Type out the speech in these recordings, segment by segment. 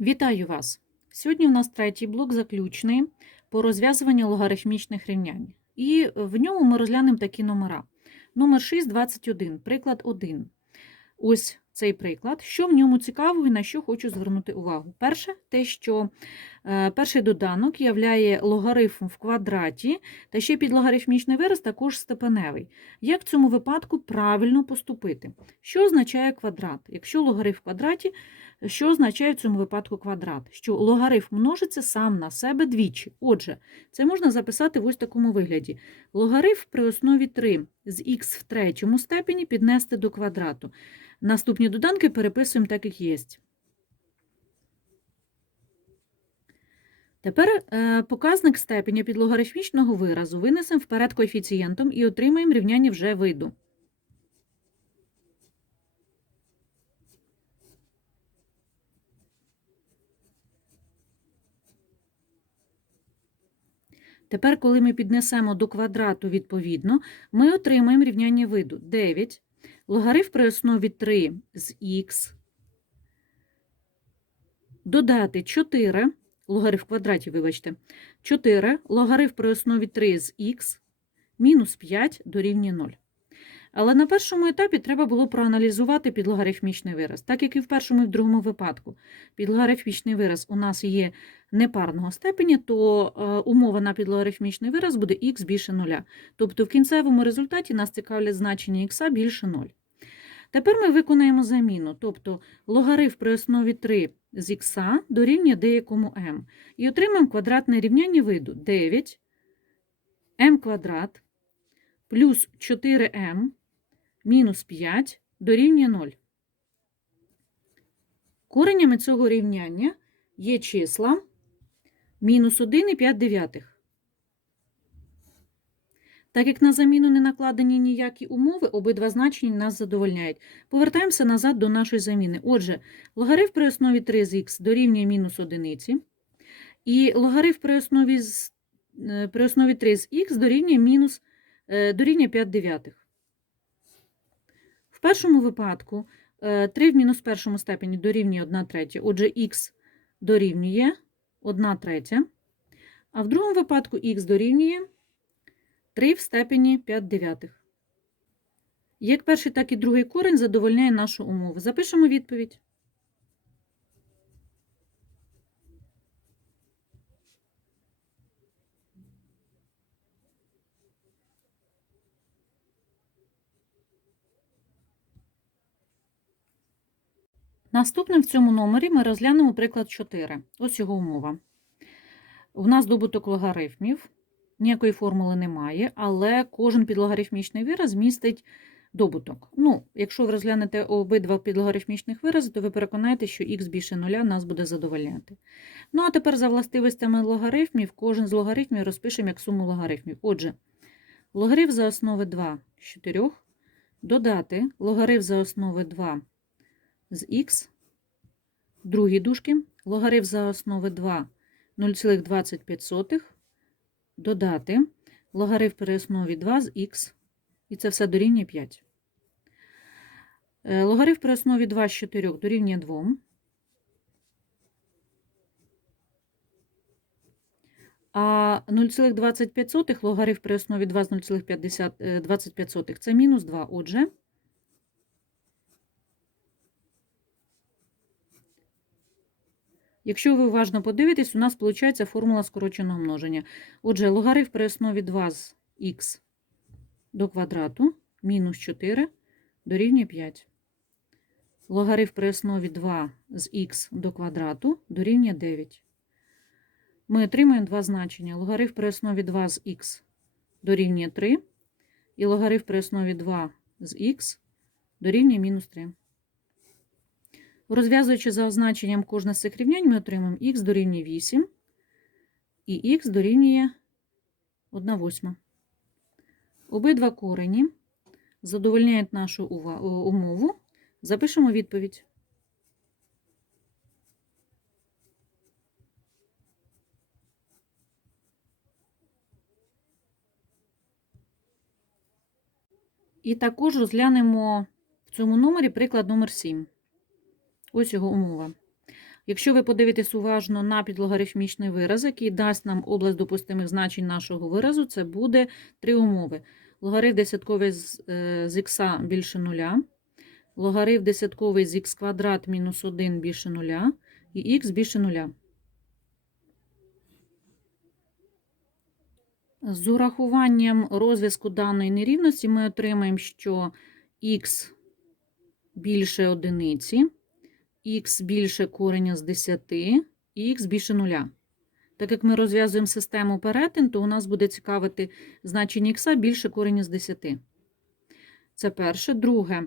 Вітаю вас! Сьогодні у нас третій блок заключний по розв'язуванню логарифмічних рівнянь. І в ньому ми розглянемо такі номера. Номер 621, приклад 1. Ось цей приклад. Що в ньому цікавого і на що хочу звернути увагу? Перше, те, що е, перший доданок являє логарифм в квадраті, та ще підлогарифмічний вираз також степеневий. Як в цьому випадку правильно поступити? Що означає квадрат? Якщо логарифм в квадраті, що означає в цьому випадку квадрат? Що логарифм множиться сам на себе двічі. Отже, це можна записати в ось такому вигляді. Логарифм при основі 3 з х в третьому степені піднести до квадрату. Наступні доданки переписуємо так, як є. Тепер е, показник степеня підлогарифмічного виразу винесемо вперед коефіцієнтом і отримаємо рівняння вже виду. Тепер, коли ми піднесемо до квадрату відповідно, ми отримаємо рівняння виду. 9 логарифм при основі 3 з х, додати 4, логарифм в квадраті, вибачте, 4 логарифм при основі 3 з х, мінус 5 дорівнює 0. Але на першому етапі треба було проаналізувати підлогарифмічний вираз. Так як і в першому і в другому випадку підлогарифмічний вираз у нас є непарного степеня, то е, умова на підлогарифмічний вираз буде х більше 0. Тобто в кінцевому результаті нас цікавлять значення х більше 0. Тепер ми виконаємо заміну, тобто логарифм при основі 3 з х дорівнює деякому m. І отримаємо квадратне рівняння виду 9 m квадрат плюс 4m мінус 5 дорівнює 0. Коренями цього рівняння є числа мінус 1 і 5 дев'ятих. Так як на заміну не накладені ніякі умови, обидва значення нас задовольняють. Повертаємося назад до нашої заміни. Отже, логарифм при основі 3 з х дорівнює мінус 1, і логарифм при основі, е, при основі 3 з х дорівнює, мінус, е, дорівнює 5 дев'ятих. В першому випадку е, 3 в мінус першому степені дорівнює 1 третя, отже х дорівнює 1 третя, а в другому випадку х дорівнює 3 в степені 5 дев'ятих. Як перший, так і другий корень задовольняє нашу умову. Запишемо відповідь. Наступним в цьому номері ми розглянемо приклад 4. Ось його умова. У нас добуток логарифмів. Ніякої формули немає, але кожен підлогарифмічний вираз містить добуток. Ну, якщо ви розглянете обидва підлогарифмічних вирази, то ви переконаєтеся, що х більше нуля нас буде задовольняти. Ну, а тепер за властивостями логарифмів, кожен з логарифмів розпишемо як суму логарифмів. Отже, логарифм за основи 2 з 4, додати логарифм за основи 2 з х, другі дужки, логарифм за основи 2 0,25, додати логарифм при основі 2 з х, і це все дорівнює 5. Е, Логарифм при основі 2 з 4 дорівнює 2. А 0,25 логарифм при основі 2 з 0,25 це мінус 2. Отже, Якщо ви уважно подивитесь, у нас виходить формула скороченого множення. Отже, логарифм при основі 2 з х до квадрату мінус 4 дорівнює 5. Логарифм при основі 2 з х до квадрату дорівнює 9. Ми отримаємо два значення. Логарифм при основі 2 з х дорівнює 3, і логарифм при основі 2 з х дорівнює мінус 3. Розв'язуючи за означенням кожне з цих рівнянь, ми отримаємо х дорівнює 8 і х дорівнює 1 восьма. Обидва корені задовольняють нашу умову. Запишемо відповідь. І також розглянемо в цьому номері приклад номер 7. Ось його умова. Якщо ви подивитесь уважно на підлогарифмічний вираз, який дасть нам область допустимих значень нашого виразу, це буде три умови. Логарифм десятковий з, е, х більше нуля, логарифм десятковий з х квадрат мінус 1 більше нуля і х більше нуля. З урахуванням розв'язку даної нерівності ми отримаємо, що х більше одиниці, х більше кореня з 10 і х більше нуля. Так як ми розв'язуємо систему перетин, то у нас буде цікавити значення х більше кореня з 10. Це перше. Друге.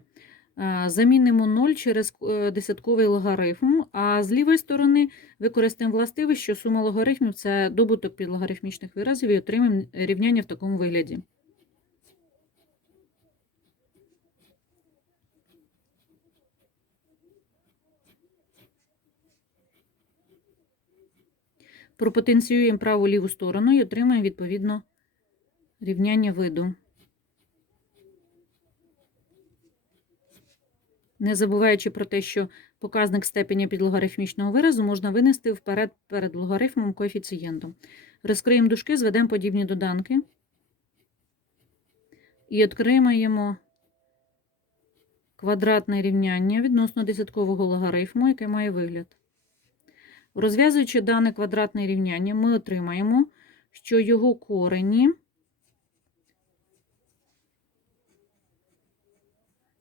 Е, Замінимо 0 через е, десятковий логарифм, а з лівої сторони використаємо властивість, що сума логарифмів це добуток підлогарифмічних виразів і отримаємо рівняння в такому вигляді. Пропотенціюємо праву ліву сторону і отримаємо відповідно рівняння виду. Не забуваючи про те, що показник степеня підлогарифмічного виразу можна винести вперед перед логарифмом коефіцієнтом. Розкриємо дужки, зведемо подібні доданки і отримаємо квадратне рівняння відносно десяткового логарифму, яке має вигляд. Розв'язуючи дане квадратне рівняння, ми отримаємо, що його корені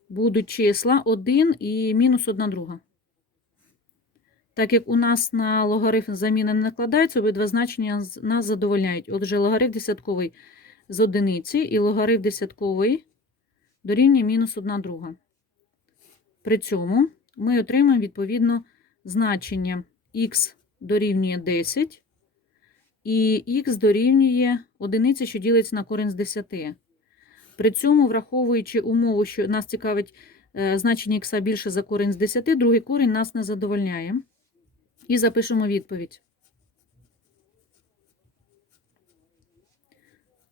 будуть числа 1 і мінус 1 друга. Так як у нас на логарифм заміна не накладається, обидва значення нас задовольняють. Отже, логарифм десятковий з одиниці і логарифм десятковий дорівнює мінус 1 друга. При цьому ми отримаємо відповідно значення х дорівнює 10 і х дорівнює одиниці, що ділиться на корінь з 10. При цьому, враховуючи умову, що нас цікавить е, значення х більше за корінь з 10, другий корінь нас не задовольняє. І запишемо відповідь.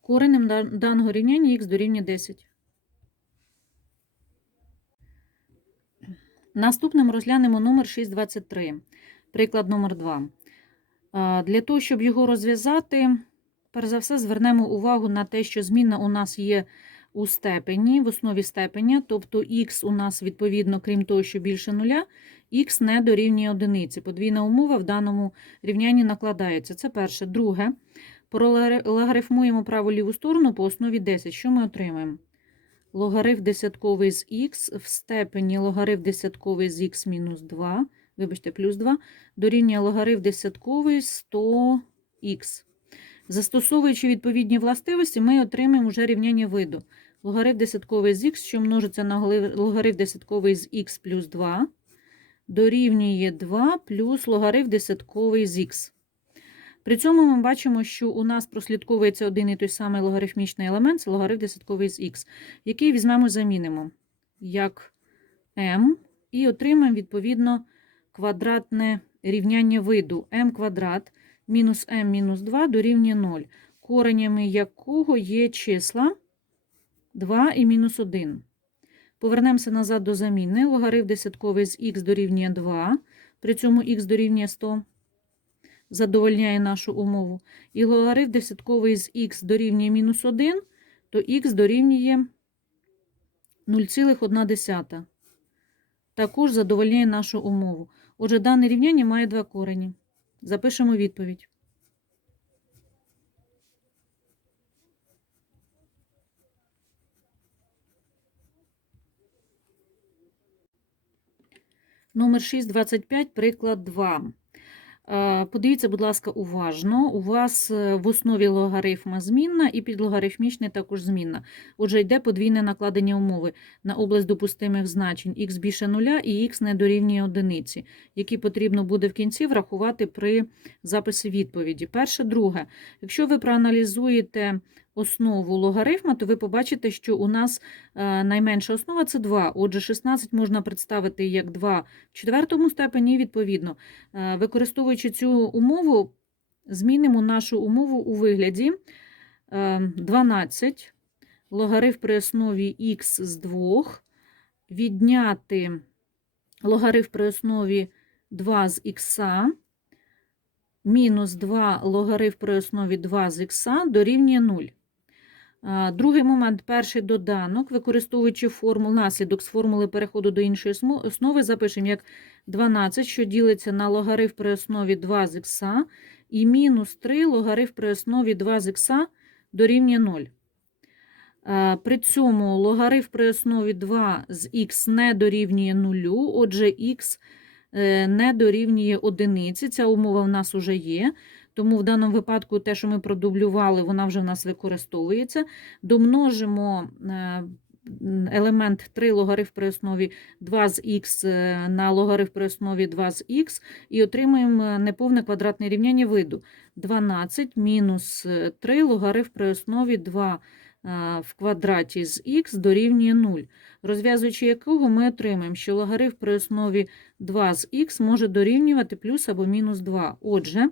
Коренем даного рівняння х дорівнює 10. Наступним розглянемо номер 623. Приклад номер 2. Для того, щоб його розв'язати, перш за все звернемо увагу на те, що змінна у нас є у степені, в основі степеня, тобто х у нас, відповідно, крім того, що більше нуля, х не дорівнює одиниці. Подвійна умова в даному рівнянні накладається. Це перше. Друге, прологарифмуємо праву ліву сторону по основі 10. Що ми отримаємо? Логарифм десятковий з х в степені логарифм десятковий з х мінус 2, вибачте, плюс 2, дорівнює логарифм десятковий 100х. Застосовуючи відповідні властивості, ми отримаємо вже рівняння виду. Логарифм десятковий з х, що множиться на логарифм десятковий з х плюс 2, дорівнює 2 плюс логарифм десятковий з х. При цьому ми бачимо, що у нас прослідковується один і той самий логарифмічний елемент, це логарифм десятковий з х, який візьмемо замінимо як m, і отримаємо відповідно квадратне рівняння виду m квадрат мінус m мінус 2 дорівнює 0, коренями якого є числа 2 і мінус 1. Повернемося назад до заміни. Логарифм десятковий з х дорівнює 2, при цьому х дорівнює 100, задовольняє нашу умову. І логарифм десятковий з х дорівнює мінус 1, то х дорівнює 0,1. Також задовольняє нашу умову. Отже, дане рівняння має два корені. Запишемо відповідь. Номер 625, приклад 2. Е, Подивіться, будь ласка, уважно. У вас е, в основі логарифма змінна і підлогарифмічний також змінна. Отже, йде подвійне накладення умови на область допустимих значень х більше нуля і х не дорівнює одиниці, які потрібно буде в кінці врахувати при записі відповіді. Перше, друге. Якщо ви проаналізуєте основу логарифма, то ви побачите, що у нас е, найменша основа це 2. Отже, 16 можна представити як 2 в четвертому степені, відповідно. Е, Використовуючи цю умову, змінимо нашу умову у вигляді е, 12 логарифм при основі х з 2, відняти логарифм при основі 2 з х мінус 2 логарифм при основі 2 з х дорівнює 0. Другий момент, перший доданок, використовуючи формул, наслідок з формули переходу до іншої основи, запишемо як 12, що ділиться на логарифм при основі 2 з х, і мінус 3 логарифм при основі 2 з х дорівнює 0. Е, При цьому логарифм при основі 2 з х не дорівнює 0, отже, х е, не дорівнює одиниці. Ця умова в нас вже є. Тому в даному випадку те, що ми продублювали, вона вже в нас використовується. Домножимо е, елемент 3 логарифм при основі 2 з х е, на логарифм при основі 2 з х і отримаємо е, неповне квадратне рівняння виду. 12 мінус е, 3 логарифм при основі 2 а, в квадраті з х дорівнює 0, розв'язуючи якого ми отримаємо, що логарифм при основі 2 з х може дорівнювати плюс або мінус 2. Отже,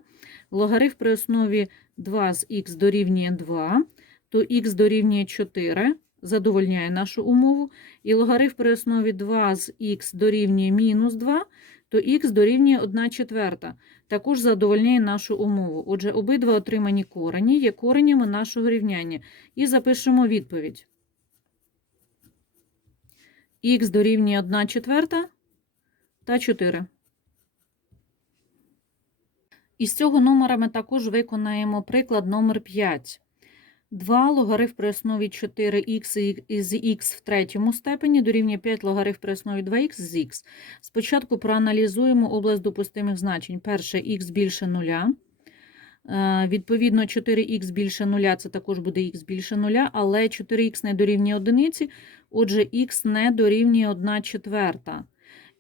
логарифм при основі 2 з х дорівнює 2, то х дорівнює 4, задовольняє нашу умову, і логарифм при основі 2 з х дорівнює мінус 2, то х дорівнює 1 четверта також задовольняє нашу умову. Отже, обидва отримані корені є коренями нашого рівняння. І запишемо відповідь. Х дорівнює 1 четверта та 4. Із цього номера ми також виконаємо приклад номер 5. 2 логарифм при основі 4х із х в третьому степені дорівнює 5 логарифм при основі 2х з х. Спочатку проаналізуємо область допустимих значень. Перше х більше 0. Відповідно, 4х більше 0 це також буде х більше 0, але 4х не дорівнює одиниці, отже, х не дорівнює 1 четверта.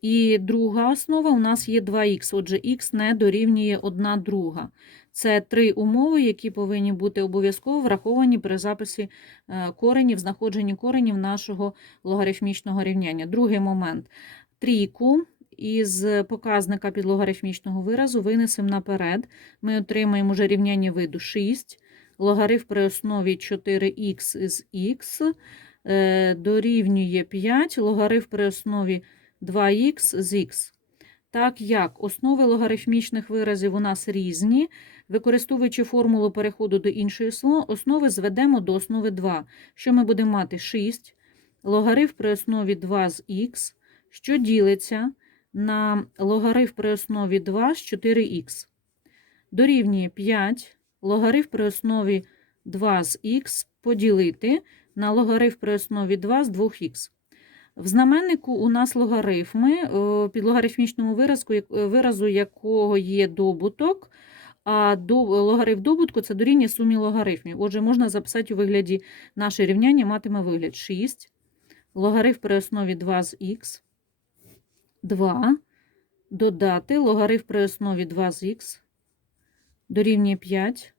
І друга основа у нас є 2х, отже, х не дорівнює 1 друга. Це три умови, які повинні бути обов'язково враховані при записі е, коренів, знаходженні коренів нашого логарифмічного рівняння. Другий момент. Трійку із показника підлогарифмічного виразу винесемо наперед. Ми отримаємо вже рівняння виду 6. Логарифм при основі 4х з х е, дорівнює 5, логарифм при основі 2х з х. Так як основи логарифмічних виразів у нас різні, використовуючи формулу переходу до іншої основи, зведемо до основи 2. Що ми будемо мати? 6 логарифм при основі 2 з х, що ділиться на логарифм при основі 2 з 4х. Дорівнює 5 логарифм при основі 2 з х поділити на логарифм при основі 2 з 2х. В знаменнику у нас логарифми, е, під логарифмічному виразку, виразу якого є добуток, а логарифм добутку це дорівнює сумі логарифмів. Отже, можна записати у вигляді наше рівняння матиме вигляд 6, логарифм при основі 2 з х, 2, додати логарифм при основі 2 з х, дорівнює 5,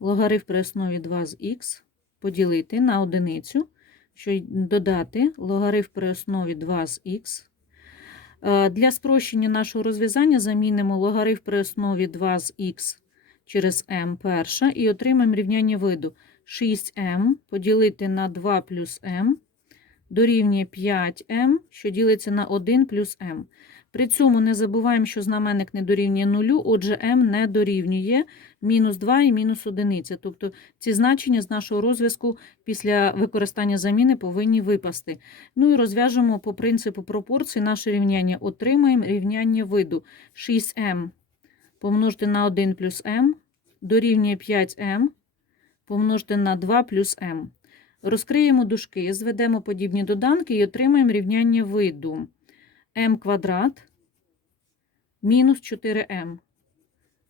логарифм при основі 2 з х, поділити на одиницю, що додати логарифм при основі 2 з х. Е, Для спрощення нашого розв'язання замінимо логарифм при основі 2 з х через m перша і отримаємо рівняння виду 6m поділити на 2 плюс m дорівнює 5m, що ділиться на 1 плюс m. При цьому не забуваємо, що знаменник не дорівнює 0, отже m не дорівнює мінус 2 і мінус 1. Тобто ці значення з нашого розв'язку після використання заміни повинні випасти. Ну і розв'яжемо по принципу пропорцій наше рівняння. Отримаємо рівняння виду 6m помножити на 1 плюс m дорівнює 5m помножити на 2 плюс m. Розкриємо дужки, зведемо подібні доданки і отримаємо рівняння виду m квадрат мінус 4m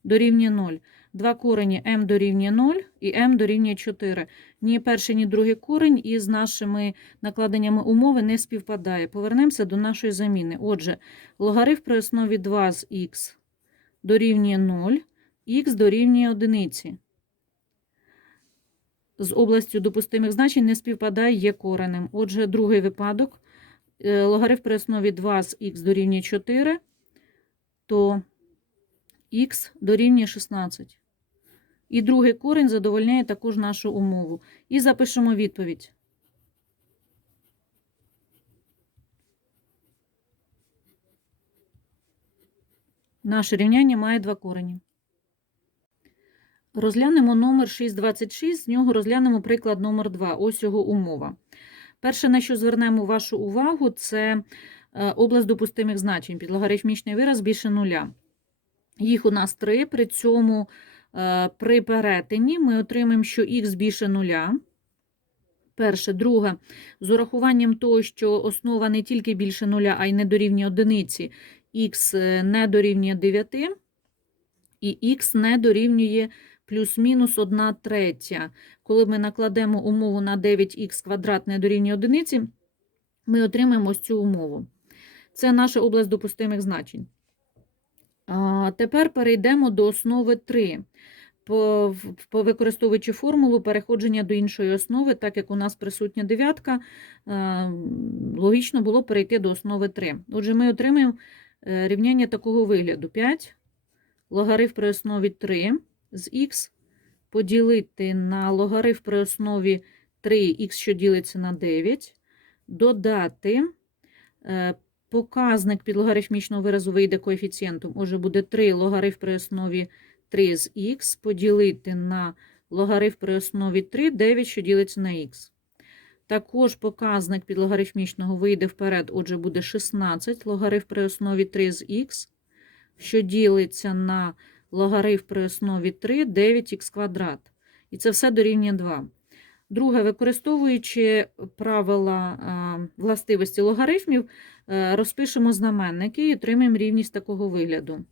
дорівнює 0. Два корені m дорівнює 0 і m дорівнює 4. Ні перший, ні другий корень із нашими накладеннями умови не співпадає. Повернемося до нашої заміни. Отже, логарифм при основі 2 з х дорівнює 0, х дорівнює 1. З областю допустимих значень не співпадає є коренем. Отже, другий випадок. Е, Логарифм при основі 2 з х дорівнює 4, то х дорівнює 16. І другий корень задовольняє також нашу умову. І запишемо відповідь. Наше рівняння має два корені. Розглянемо номер 626, з нього розглянемо приклад номер 2. Ось його умова. Перше, на що звернемо вашу увагу, це е, область допустимих значень. Під логарифмічний вираз більше нуля. Їх у нас три, при цьому е, при перетині ми отримаємо, що х більше нуля. Перше. Друге, з урахуванням того, що основа не тільки більше нуля, а й не дорівнює одиниці, х не дорівнює 9, і х не дорівнює плюс-мінус 1 третя. Коли ми накладемо умову на 9х квадрат не дорівнює одиниці, ми отримаємо ось цю умову. Це наша область допустимих значень. Тепер перейдемо до основи 3. По, в- по- використовуючи формулу переходження до іншої основи, так як у нас присутня дев'ятка, е, логічно було перейти до основи 3. Отже, ми отримаємо е, рівняння такого вигляду: 5 логарифм при основі 3 з х поділити на логарифм при основі 3х, що ділиться на 9, додати е, показник під логарифмічного виразу вийде коефіцієнтом. Отже, буде 3 логарифм при основі 3 з х поділити на логарифм при основі 3, 9, що ділиться на х. Також показник під логарифмічного вийде вперед, отже, буде 16 логарифм при основі 3 з х, що ділиться на логарифм при основі 3, 9х квадрат. І це все дорівнює 2. Друге, використовуючи правила а, властивості логарифмів, е, розпишемо знаменники і отримаємо рівність такого вигляду.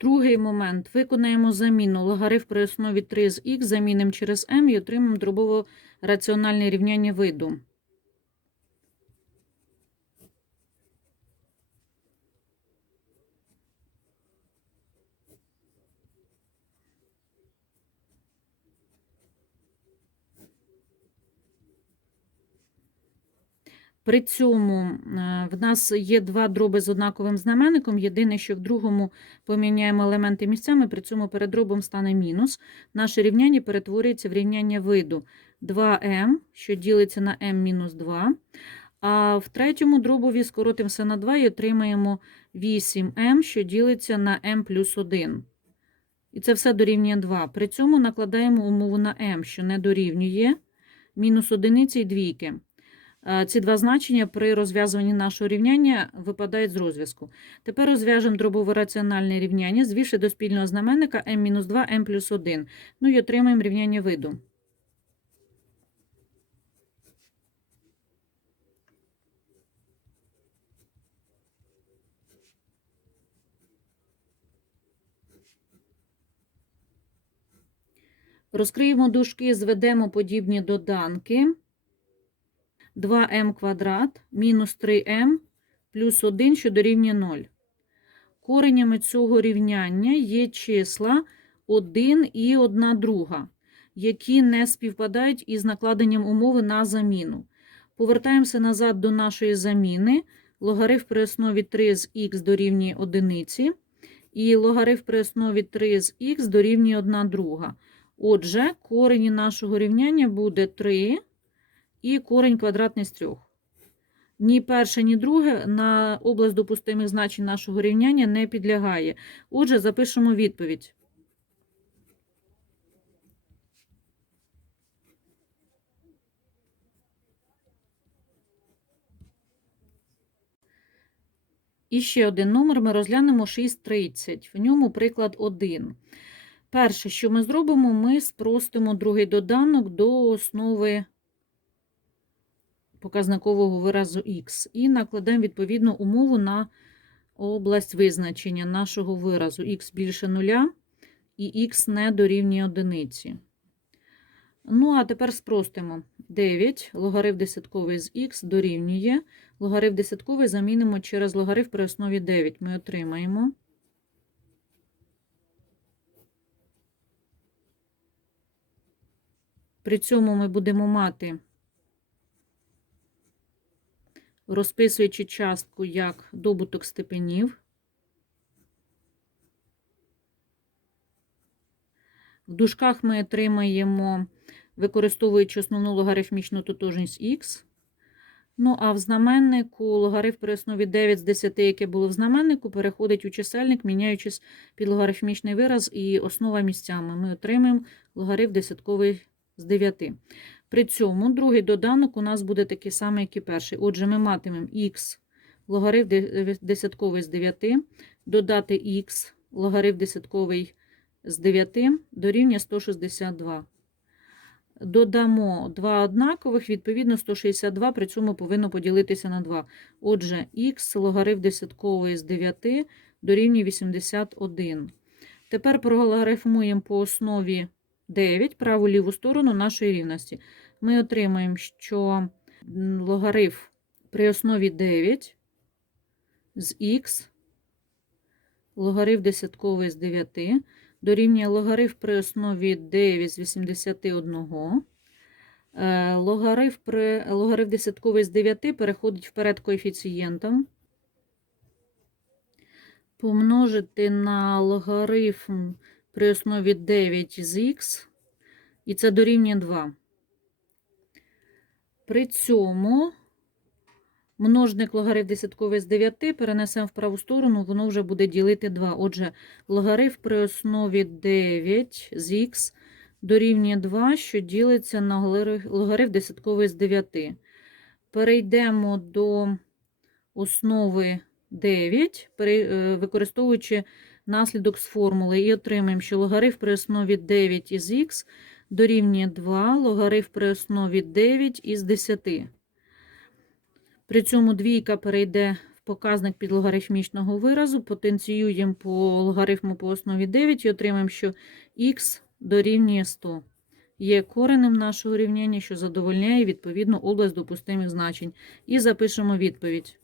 Другий момент. Виконаємо заміну логарифм при основі 3 з х, замінимо через m і отримаємо дробово раціональне рівняння виду. При цьому е, в нас є два дроби з однаковим знаменником. Єдине, що в другому поміняємо елементи місцями, при цьому перед дробом стане мінус. Наше рівняння перетворюється в рівняння виду 2m, що ділиться на m-2. А в третьому дробові скоротимо все на 2 і отримаємо 8m, що ділиться на m плюс 1. І це все дорівнює 2. При цьому накладаємо умову на m, що не дорівнює мінус одиниці і двійки. Е, Ці два значення при розв'язуванні нашого рівняння випадають з розв'язку. Тепер розв'яжемо дробове раціональне рівняння, звівши до спільного знаменника m-2, m плюс 1. Ну і отримаємо рівняння виду. Розкриємо дужки, зведемо подібні доданки. 2m квадрат мінус 3m плюс 1, що дорівнює 0. Коренями цього рівняння є числа 1 і 1 друга, які не співпадають із накладенням умови на заміну. Повертаємося назад до нашої заміни. Логарифм при основі 3 з х дорівнює 1, і логарифм при основі 3 з х дорівнює 1 друга. Отже, корені нашого рівняння буде 3 і корень квадратний з 3. Ні перше, ні друге на область допустимих значень нашого рівняння не підлягає. Отже, запишемо відповідь. І ще один номер ми розглянемо 630. В ньому приклад 1. Перше, що ми зробимо, ми спростимо другий доданок до основи показникового виразу х і накладемо відповідну умову на область визначення нашого виразу х більше нуля і х не дорівнює одиниці. Ну, а тепер спростимо. 9 логарифм десятковий з х дорівнює. Логарифм десятковий замінимо через логарифм при основі 9. Ми отримаємо. При цьому ми будемо мати, розписуючи частку як добуток степенів. В дужках ми отримаємо, використовуючи основну логарифмічну тотожність х. Ну, а в знаменнику логарифм при основі 9 з 10, яке було в знаменнику, переходить у чисельник, міняючись під логарифмічний вираз і основа місцями. Ми отримаємо логарифм десятковий з 9. При цьому другий доданок у нас буде такий самий, як і перший. Отже, ми матимемо х логарифм десятковий з 9, додати х логарифм десятковий з 9 дорівнює 162. Додамо два однакових, відповідно 162, при цьому повинно поділитися на 2. Отже, х логарифм десятковий з 9 дорівнює 81. Тепер прологарифмуємо по основі 9 праву ліву сторону нашої рівності. Ми отримаємо, що м, логарифм при основі 9 з х логарифм десятковий з 9 дорівнює логарифм при основі 9 з 81. Е, Логарифм, при, логарифм десятковий з 9 переходить вперед коефіцієнтом. Помножити на логарифм при основі 9 з х, і це дорівнює 2. При цьому множник логарифм десятковий з 9 перенесемо в праву сторону, воно вже буде ділити 2. Отже, логарифм при основі 9 з х дорівнює 2, що ділиться на логариф- десятковий з 9. Перейдемо до основи 9, е, використовуючи наслідок з формули, і отримаємо, що логарифм при основі 9 із х дорівнює 2, логарифм при основі 9 із 10. При цьому двійка перейде в показник підлогарифмічного виразу, потенціюємо по логарифму по основі 9 і отримаємо, що х дорівнює 100. Є коренем нашого рівняння, що задовольняє відповідну область допустимих значень. І запишемо відповідь.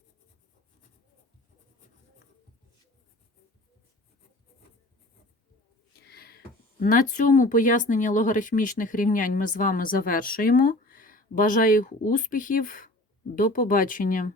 На цьому пояснення логарифмічних рівнянь ми з вами завершуємо. Бажаю успіхів. До побачення!